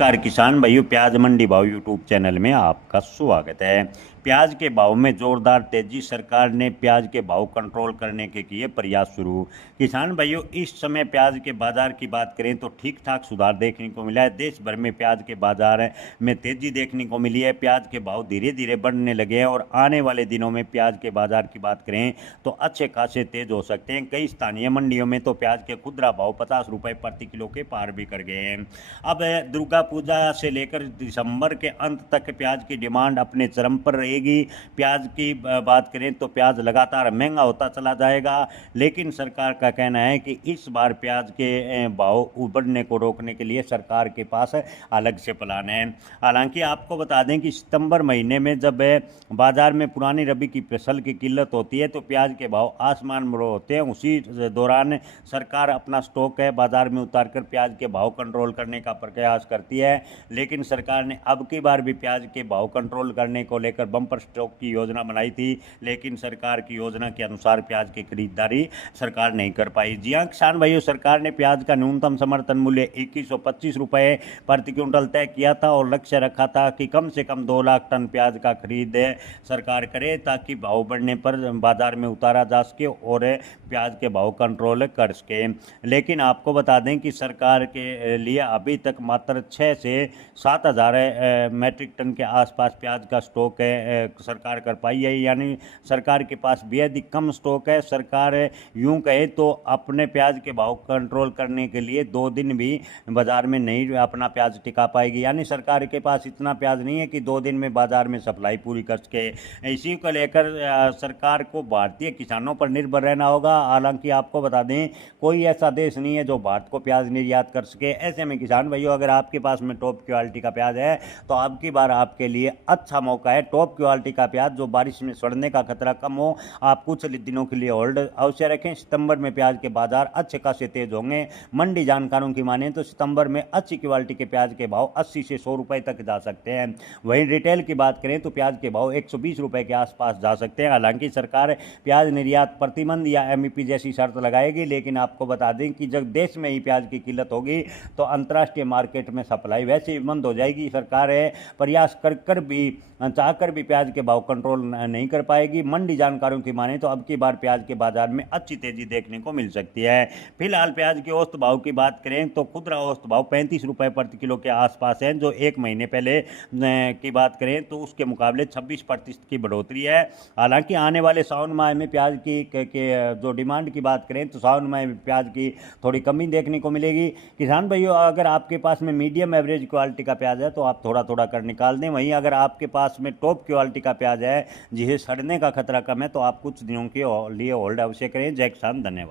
नमस्कार किसान भाइयों, प्याज मंडी भाव यूट्यूब चैनल में आपका स्वागत है। प्याज के भाव में जोरदार तेजी, सरकार ने प्याज के भाव कंट्रोल करने के किए प्रयास शुरू। किसान भाइयों, इस समय प्याज के बाजार की बात करें तो ठीक ठाक सुधार देखने को मिला है। देश भर में प्याज के बाजार में तेजी देखने को मिली है। प्याज के भाव धीरे धीरे बढ़ने लगे हैं और आने वाले दिनों में प्याज के बाजार की बात करें तो अच्छे खासे तेज हो सकते हैं। कई स्थानीय मंडियों में तो प्याज के खुदरा भाव 50 रुपये प्रति किलो के पार भी कर गए हैं। अब दुर्गा पूजा से लेकर दिसंबर के अंत तक प्याज की डिमांड अपने चरम पर रहेगी। प्याज की बात करें तो प्याज लगातार महंगा होता चला जाएगा, लेकिन सरकार का कहना है कि इस बार प्याज के भाव बढ़ने को रोकने के लिए सरकार के पास अलग से प्लान है। हालांकि आपको बता दें कि सितंबर महीने में जब बाजार में पुरानी रबी की फसल की किल्लत होती है तो प्याज के भाव आसमान में होते हैं। उसी दौरान सरकार अपना स्टॉक है बाजार में उतारकर प्याज के भाव कंट्रोल करने का प्रयास करती है, लेकिन सरकार ने अब की बार भी प्याज के भाव कंट्रोल करने को लेकर बम्पर स्टॉक की योजना बनाई थी, लेकिन सरकार की योजना के अनुसार प्याज की खरीदारी सरकार नहीं कर पाई। जी हाँ किसान भाइयों, सरकार ने प्याज का न्यूनतम समर्थन मूल्य 2125 रुपये प्रति क्विंटल तय किया था और लक्ष्य रखा था कि कम से कम 2 लाख टन प्याज का खरीद सरकार करे, ताकि भाव बढ़ने पर बाजार में उतारा जा सके और प्याज के भाव कंट्रोल कर सके। लेकिन आपको बता दें कि सरकार के लिए अभी तक मात्र 6 से 7 हज़ार मैट्रिक टन के आसपास प्याज का स्टॉक सरकार कर पाई है, यानी सरकार के पास बेहद ही कम स्टॉक है। सरकार यूं कहे तो अपने प्याज के भाव कंट्रोल करने के लिए 2 दिन भी बाजार में नहीं अपना प्याज टिका पाएगी, यानी सरकार के पास इतना प्याज नहीं है कि 2 दिन में बाजार में सप्लाई पूरी कर सके। इसी को लेकर सरकार को भारतीय किसानों पर निर्भर रहना होगा। हालांकि आपको बता दें, कोई ऐसा देश नहीं है जो भारत को प्याज निर्यात कर सके। ऐसे में किसान भाइयों, अगर आपके पास में टॉप क्वालिटी का प्याज है तो अब की बार आपके लिए अच्छा मौका है। टॉप क्वालिटी का प्याज जो बारिश में सड़ने का खतरा कम हो, आप कुछ दिनों के लिए होल्ड अवश्य रखें। सितंबर में प्याज के बाजार अच्छे खासे तेज होंगे। मंडी जानकारों की माने तो सितंबर में अच्छी क्वालिटी के प्याज के भाव 80 से 100 रुपए तक जा सकते हैं। वहीं रिटेल की बात करें तो प्याज के भाव 120 रुपए के आसपास जा सकते हैं। हालांकि सरकार प्याज निर्यात प्रतिबंध या एमईपी जैसी शर्त लगाएगी, लेकिन आपको बता दें कि जब देश में ही प्याज की किल्लत होगी तो अंतर्राष्ट्रीय मार्केट में सप्लाई वैसे ही बंद हो जाएगी। सरकार प्रयास कर भी चाहकर भी प्याज के भाव कंट्रोल नहीं कर पाएगी। मंडी जानकारों की माने तो अब की बार प्याज के बाजार में अच्छी तेजी देखने को मिल सकती है। फिलहाल प्याज के औसत भाव की बात करें तो खुदरा औसत भाव 35 रुपए प्रति किलो के आसपास है, जो एक महीने पहले की बात करें तो उसके मुकाबले 26% की बढ़ोतरी है। हालांकि आने वाले सावन माह में प्याज की जो डिमांड की बात करें तो सावन माह में प्याज की थोड़ी कमी देखने को मिलेगी। किसान भाइयों, अगर आपके पास में मीडियम एवरेज क्वालिटी का प्याज है तो आप थोड़ा थोड़ा कर निकाल दें। वहीं अगर आपके पास में टॉप क्वालिटी का प्याज है जिसे सड़ने का खतरा कम है तो आप कुछ दिनों के लिए होल्ड अवश्य करें। जय किसान, धन्यवाद।